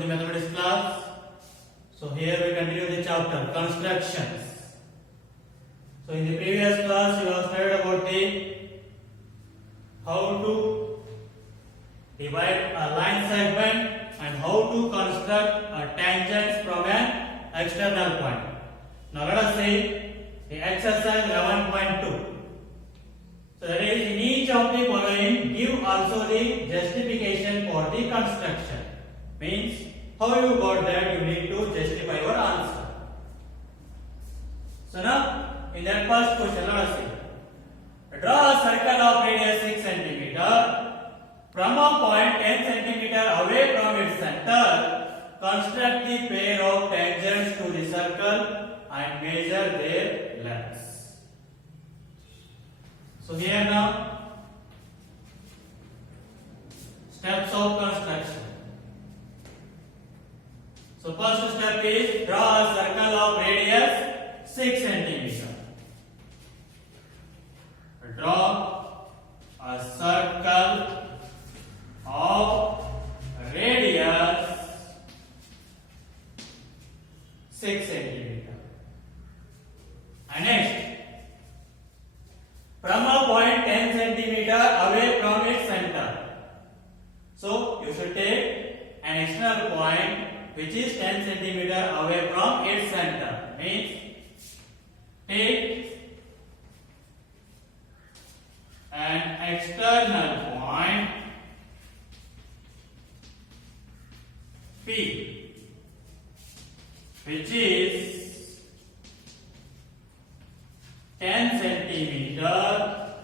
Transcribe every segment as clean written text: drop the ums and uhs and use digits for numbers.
the mathematics class. So here we continue the chapter constructions. So in the previous class you have studied about the how to divide a line segment and how to construct a tangent from an external point. Now let us see the exercise 11.2. So that is, in each of the following give also the justification for the construction. Means how you got that, you need to justify your answer. So now in that first question, let us see. Draw a circle of radius 6 cm from a point 10 cm away from its center. Construct the pair of tangents to the circle and measure their lengths. So here now steps of construction. So first step is draw a circle of radius 6 cm. Draw a circle of radius 6 cm. And next, from a point 10 cm away from its center. So you should take an external point which is 10 cm away from its center. Means take an external point P which is 10 centimeter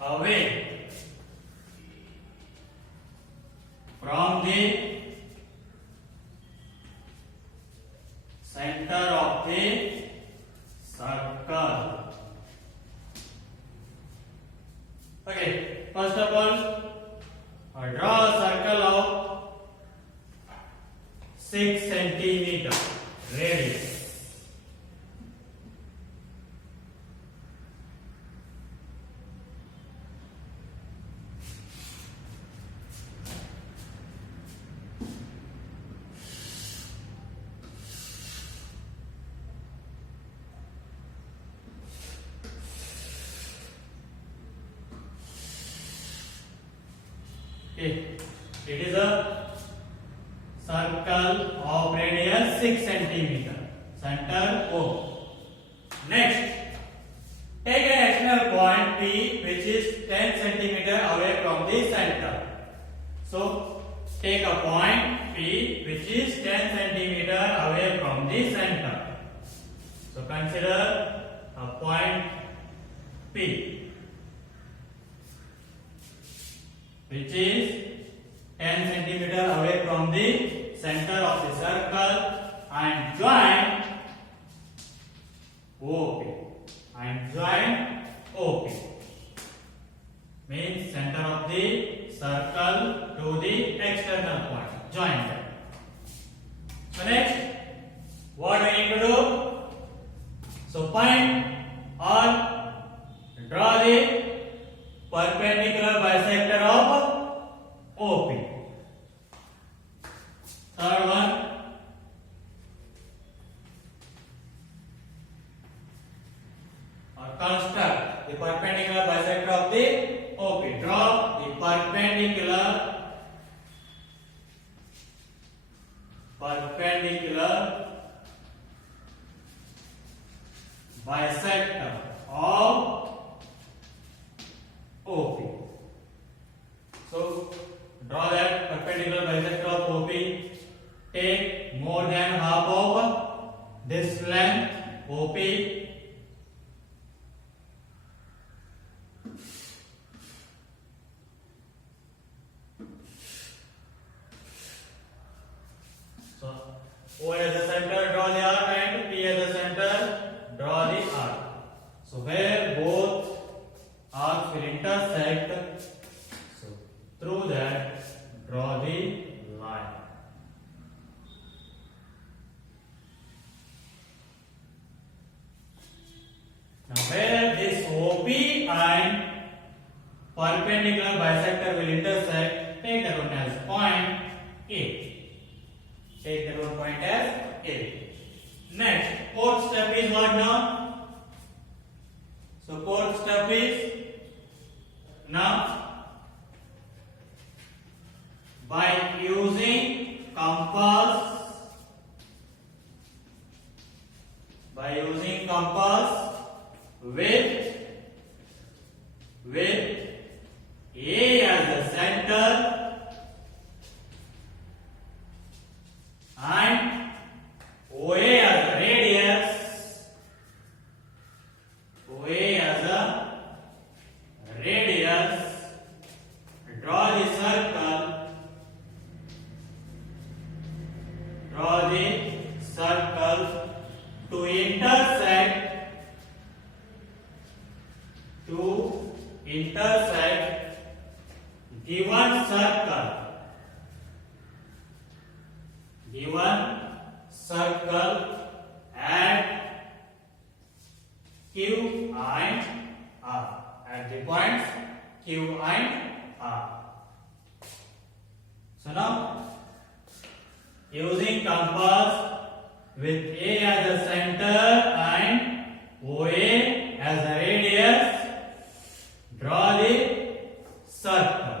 away from the center of the circle. Okay, first of all, draw a circle of 6 centimeter radius. Okay, it is a circle of radius 6 centimeter. Center O. Next, take an external point P which is 10 centimeter away from the center. So take a point P which is 10 centimeter away from the center. So consider a point P which is 10 centimeter away from the center of the circle and join OP. Means center of the circle to the external point. Join them. So next, what we need to do? So find or draw the perpendicular bisector of OP. Third one, or construct the perpendicular bisector of the OP. Draw the perpendicular bisector of OP. So draw that perpendicular bisector of OP. Take more than half of this length OP. So O as the center, draw the arc, and P as the center, draw the arc. So where both arcs will intersect, so through that draw the line. Now where this OP and perpendicular bisector will intersect, take that one as point A. Take that one point as A. Next, fourth step is what now? So fourth step is now by using compass, with A as the center and OA as the radius, draw the circle to intersect given circle at Q and R, at the points Q and R. So now using compass with A as the center and OA as the radius, draw the circle.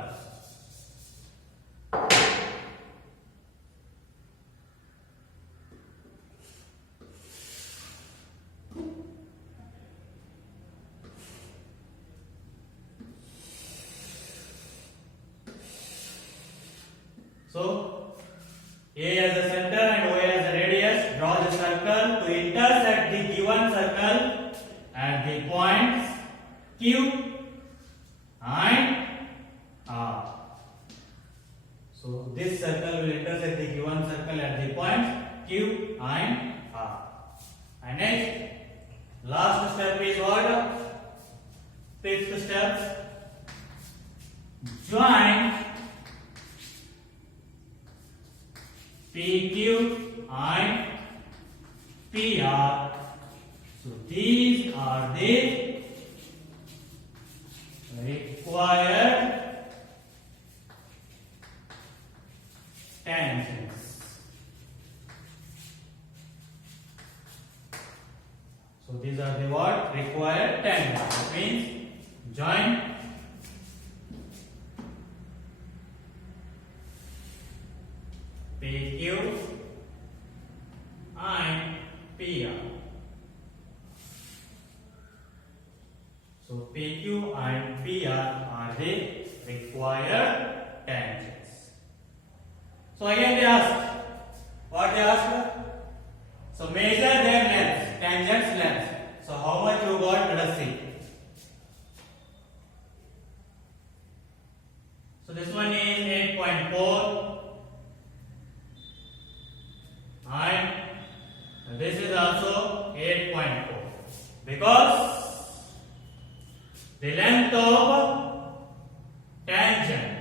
So A as the center and OA as the radius, draw the circle to intersect the given circle at the points Q and R. So this circle will intersect the given circle at the points Q and R. And next, last step is what? Fifth step. Join PQ and PR. So these are the required tangents. So these are the what? Required tangents. That means join PQ and PR. So PQ and PR are the required tangents. So again they ask, what they ask? So measure their lengths, tangents lengths. So how much you got? Let us see. So this one is 8.4 and this is also 8.4 because the length of tangent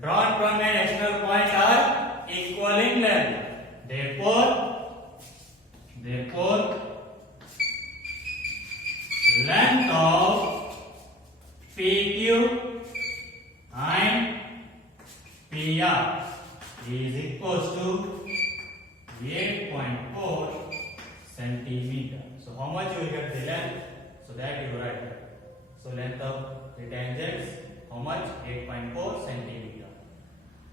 drawn from an external point are equal in length. Therefore, length of PQ and PR is equals to 8.4 centimeter. So how much you will get the length? So that you write. So length of the tangents, how much? 8.4 centimeter.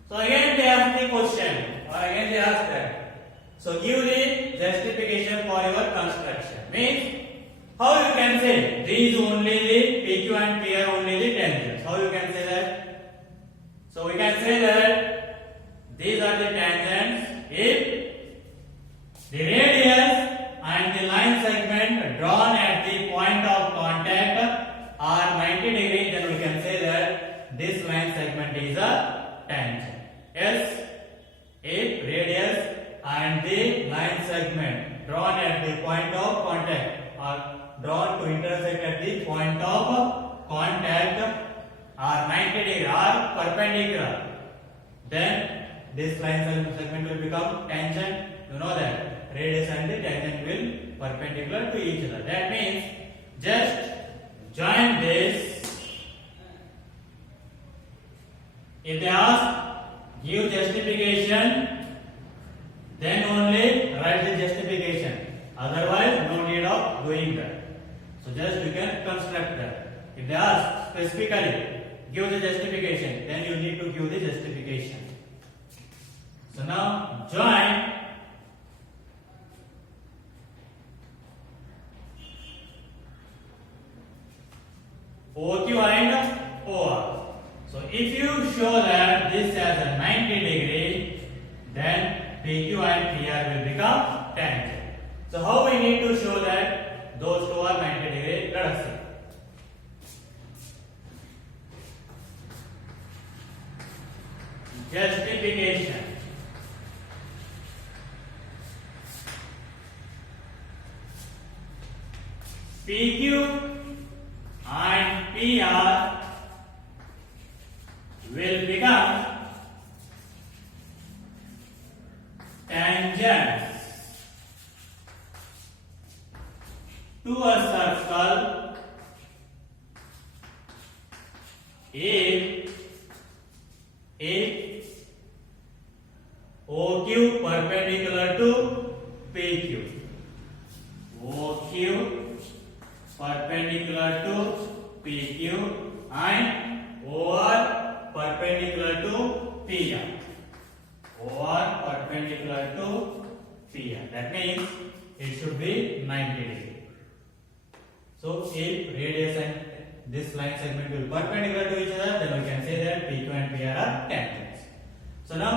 So again they ask the question, or again they ask that. So give the justification for your construction. Means how you can say these only the PQ and PR only the tangents. How you can say that? So we can say that these are the tangents if the radius and the line segment drawn at the point of contact are 90 degrees, then we can say that this line segment is a tangent. Else, if radius and the line segment drawn at the point of contact are drawn to intersect at the point of contact are 90 degrees, are perpendicular, then this line segment will become tangent. You know that radius and the tangent will perpendicular to each other. That means just join this. If they ask, give justification So just you can construct that. If they ask specifically, give the justification, then you need to give the justification. So now join OQ and OR. So if you show that this has a 90 degree, then PQ and PR will become tangent. So how we need to show that those two are 90 degree? Let us see. Justification. PQ and PR will become tangents to a circle if OQ perpendicular to PQ. OQ perpendicular to PQ and OR perpendicular to PR. OR perpendicular to PR. That means it should be 90 degree. So if radius and this line segment will perpendicular to each other, then we can say that PQ and PR are tangents. So now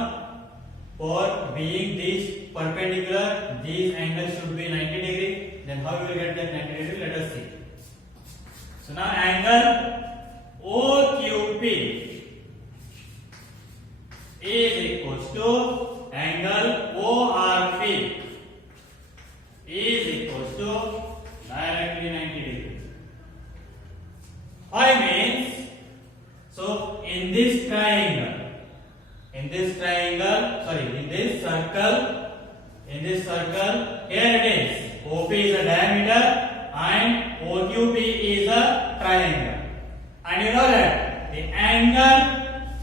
for being these perpendicular, these angles should be 90 degree. Then how we will get that 90 degree? Let us see. So now angle OQP is equals to angle ORP is equals to directly 90 degree. I means, so in this triangle, in this circle, here it is. OP is a diameter and OQP is a triangle. And you know that the angle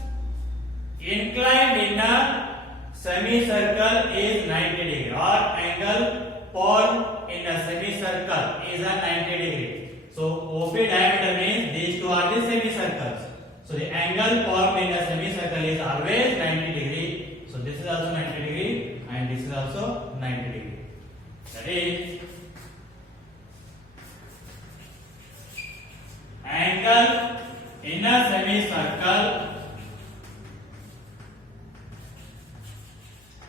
inclined in a semicircle is 90 degree, or angle formed in a semicircle is a 90 degree. So OP diameter means these two are the semicircles. So the angle formed in a semicircle is always 90 degree. So this is also 90 degree and this is also 90 degree. That is angle in a semicircle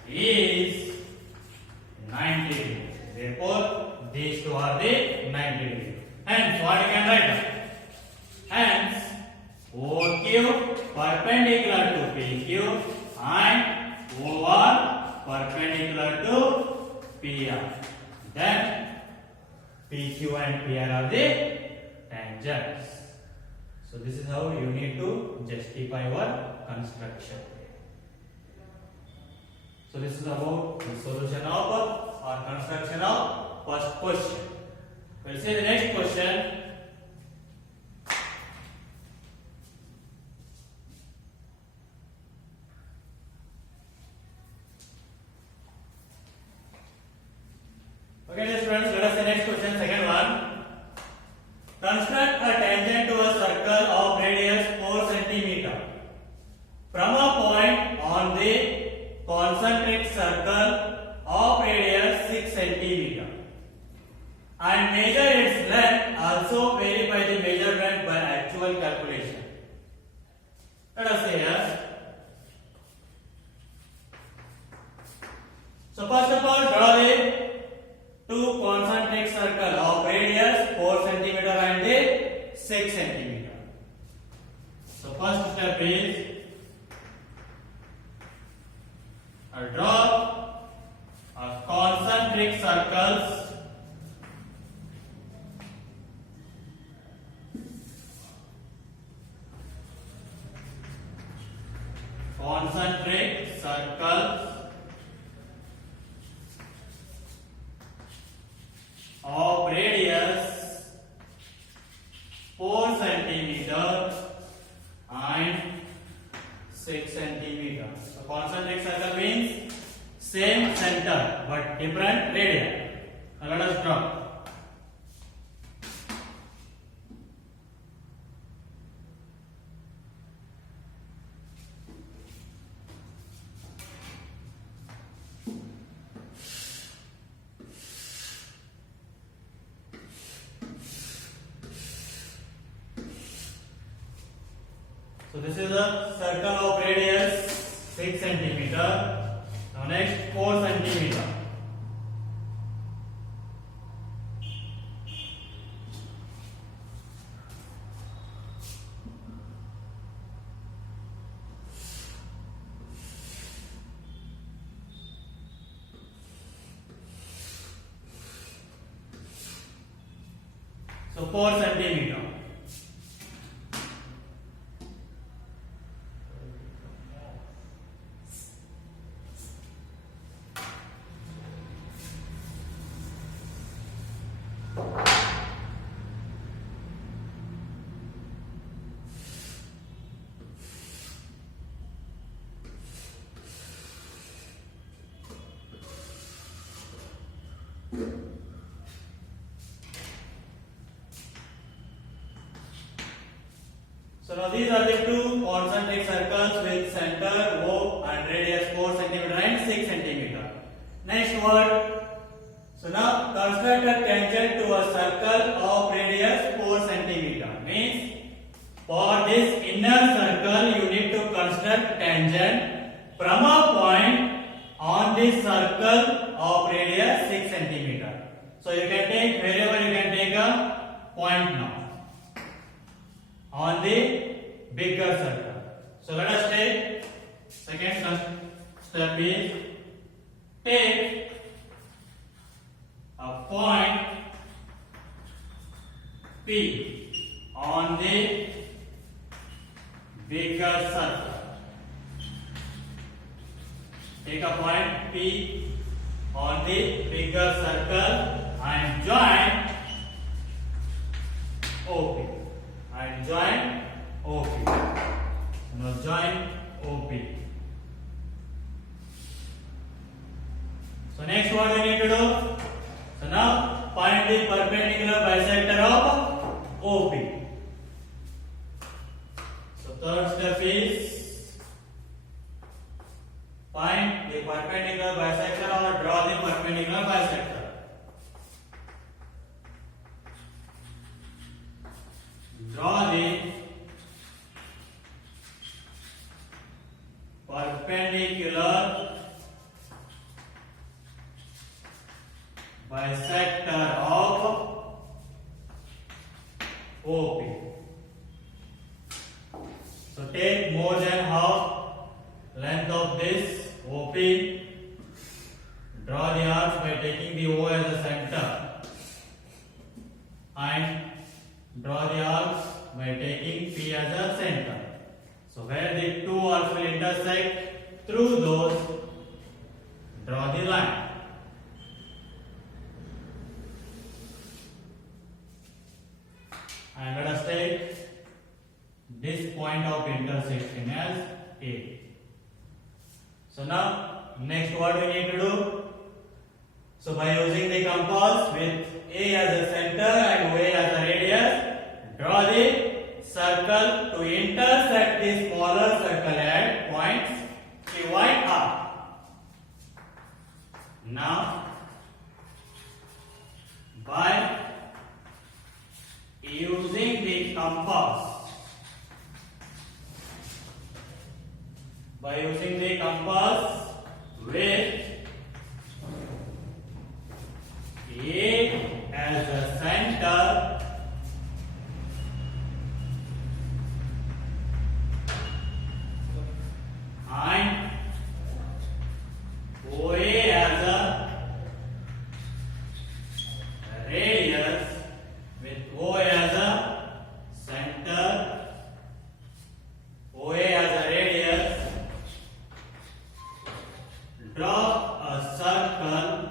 is 90 degree. Therefore, these two are the 90 degree. Hence, what you can write down? Hence, OQ perpendicular to PQ and OR perpendicular to PR. Then PQ and PR are the tangents. So this is how you need to justify your construction. So this is about the solution of or construction of first question. We'll see the next question. Okay, dear students, let us see next question, second one. Construct a tangent to a circle of radius 4 cm from a point on the concentric circle of radius 6 cm and measure its length. Also verify the measurement by actual calculation. Let us say here. So first of all, draw the two concentric circle of radius 4 cm and the 6 cm. So first step is draw a concentric circles of radius 4 cm and 6 cm. So concentric circle means same center but different radii. Now let us draw. So this is a circle of radius 6 centimeter. Now next 4 centimeter. So 4 centimeter. So now these are the two concentric circles with center O and radius 4 centimeter and 6 centimeter. Next word. So now construct a tangent to a circle of radius 4 centimeter. Means for this inner circle you need to construct tangent from a point on this circle of radius 6 centimeter. So you can take wherever you can take a point now on the bigger circle. So let us take second step is take a point P on the bigger circle. Take a point P on the bigger circle and join OP. And join OP. Now join OP. So next what we need to do? So now find the perpendicular bisector of OP. So third step is find the perpendicular bisector or draw the perpendicular bisector. Draw the perpendicular bisector of OP. So take more than half length of this OP. Draw the arcs by taking the O as a center and draw the arcs by taking P as a center. So where the two arcs will intersect, through those draw the line. And let us take this point of intersection as A. So now next what we need to do? So by using the compass with A as a center and OA as a radius, draw the circle to intersect the smaller circle at points Q and R. Now by using the compass, with A as a center and OA as a radius, with OA as a center, OA as a radius, draw a circle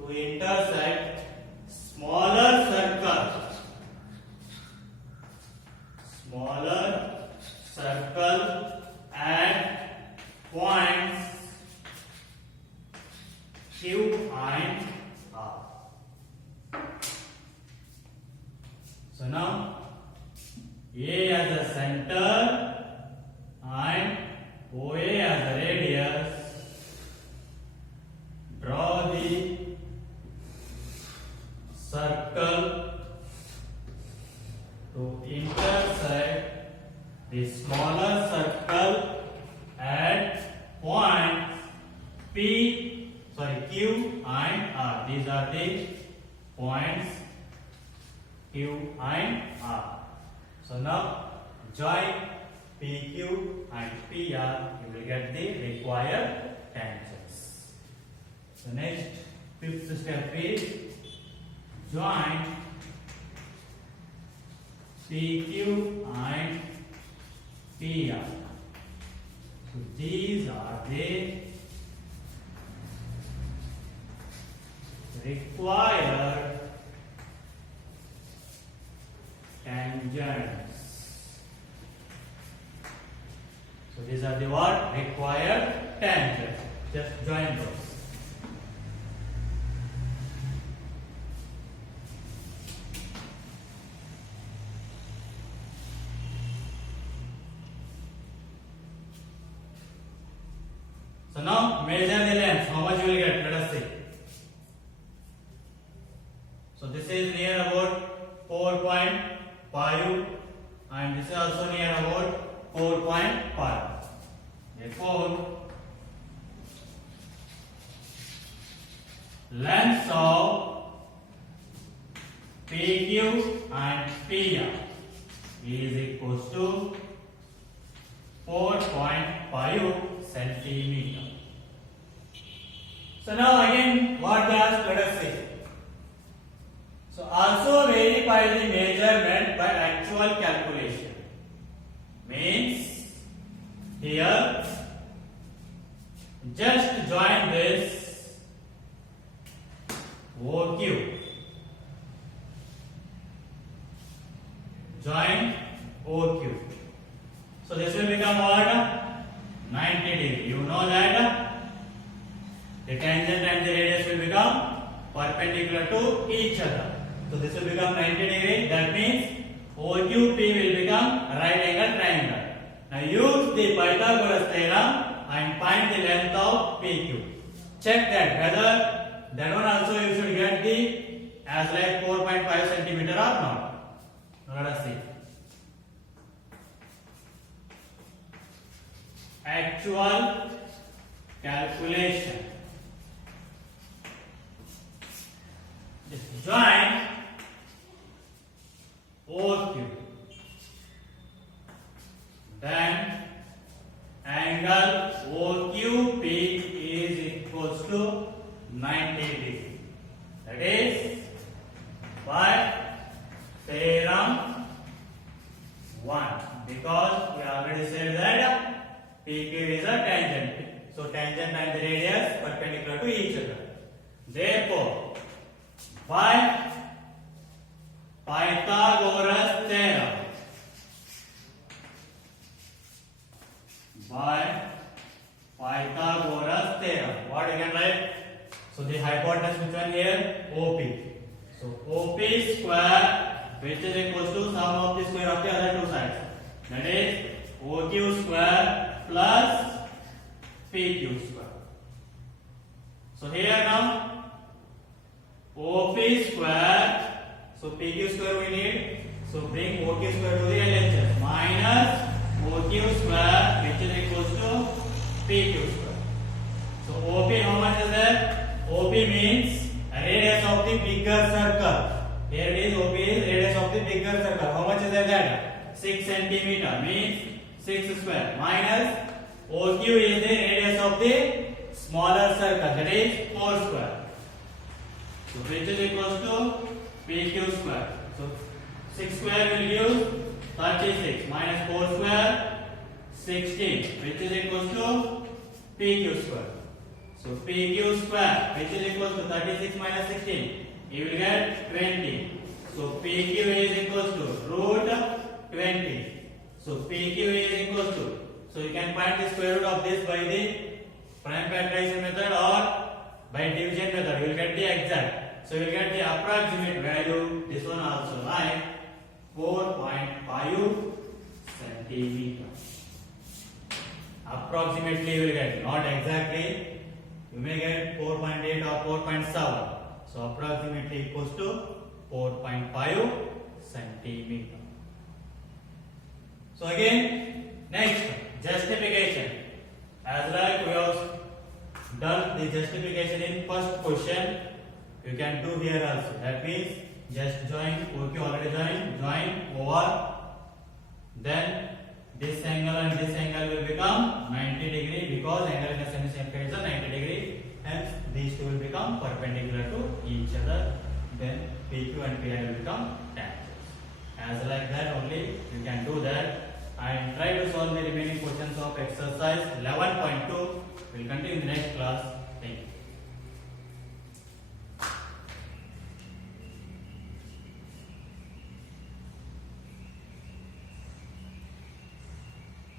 to intersect smaller circle at points Q and R. So now A as a center to intersect the smaller circle at points Q and R. These are the points Q and R. So now join PQ and PR, you will get the required tangents. The next fifth step is join PQ and PR. So these are the required tangents. So these are the what? Required tangents. Just join those. So now measure the length. How much you will get? Let us see. So this is near about 4.5 and this is also near about 4.5. Therefore, lengths of PQ and PR is equals to 4.5 centimeter. So now again what they ask, let us see. So also verify the measurement by actual calculation. Means here just join this OQ. Join OQ. So this will become what? 90 degree. You know that the tangent and the radius will become perpendicular to each other. So this will become 90 degree. That means OQP will become right angle triangle. Now use the Pythagoras theorem and find the length of PQ. Check that whether that one also you should get the as like 4.5 centimeter or not. Now let us see. Actual calculation. Just join OQ. Then angle OQP is equals to 90 degree. That is by theorem 1, because we already said that PQ is a tangent. So tangent and the radius perpendicular to each other. Therefore, by Pythagoras theorem, what you can write? So the hypotenuse which one here? OP. So OP square, which is equals to sum of the square of the other two sides. That is OQ square plus PQ square. So here now OP square, so PQ square we need. So bring OQ square to the LHS minus OQ square, which is equals to PQ square. So OP, how much is that? OP means radius of the bigger circle. Here it is, OP is radius of the bigger circle. How much is that? 6 centimeter means 6 square minus OQ is the radius of the smaller circle, that is 4 square. So which is equals to PQ square. So 6 square will give 36 minus 4 square 16, which is equals to PQ square. So PQ square, which is equals to 36 minus 16, you will get 20. So PQ is equals to root 20. So PQ is equals to, so you can find the square root of this by the prime factorization method or by division method. You will get the exact. So you will get the approximate value. This one also like 4.5 centimeter. Approximately you will get, not exactly. You may get 4.8 or 4.7. So approximately equals to 4.5 centimeter. So again, next justification. As like we have done the justification in first question, you can do here also. That means just join. Okay, already join over. Then this angle and this angle will become 90 degree because angle in a semicircle is a 90 degree. Hence these two will become perpendicular to each other. Then PQ and PI will become tangents. As like that only you can do that. And try to solve the remaining questions of exercise 11.2. We'll continue in the next class.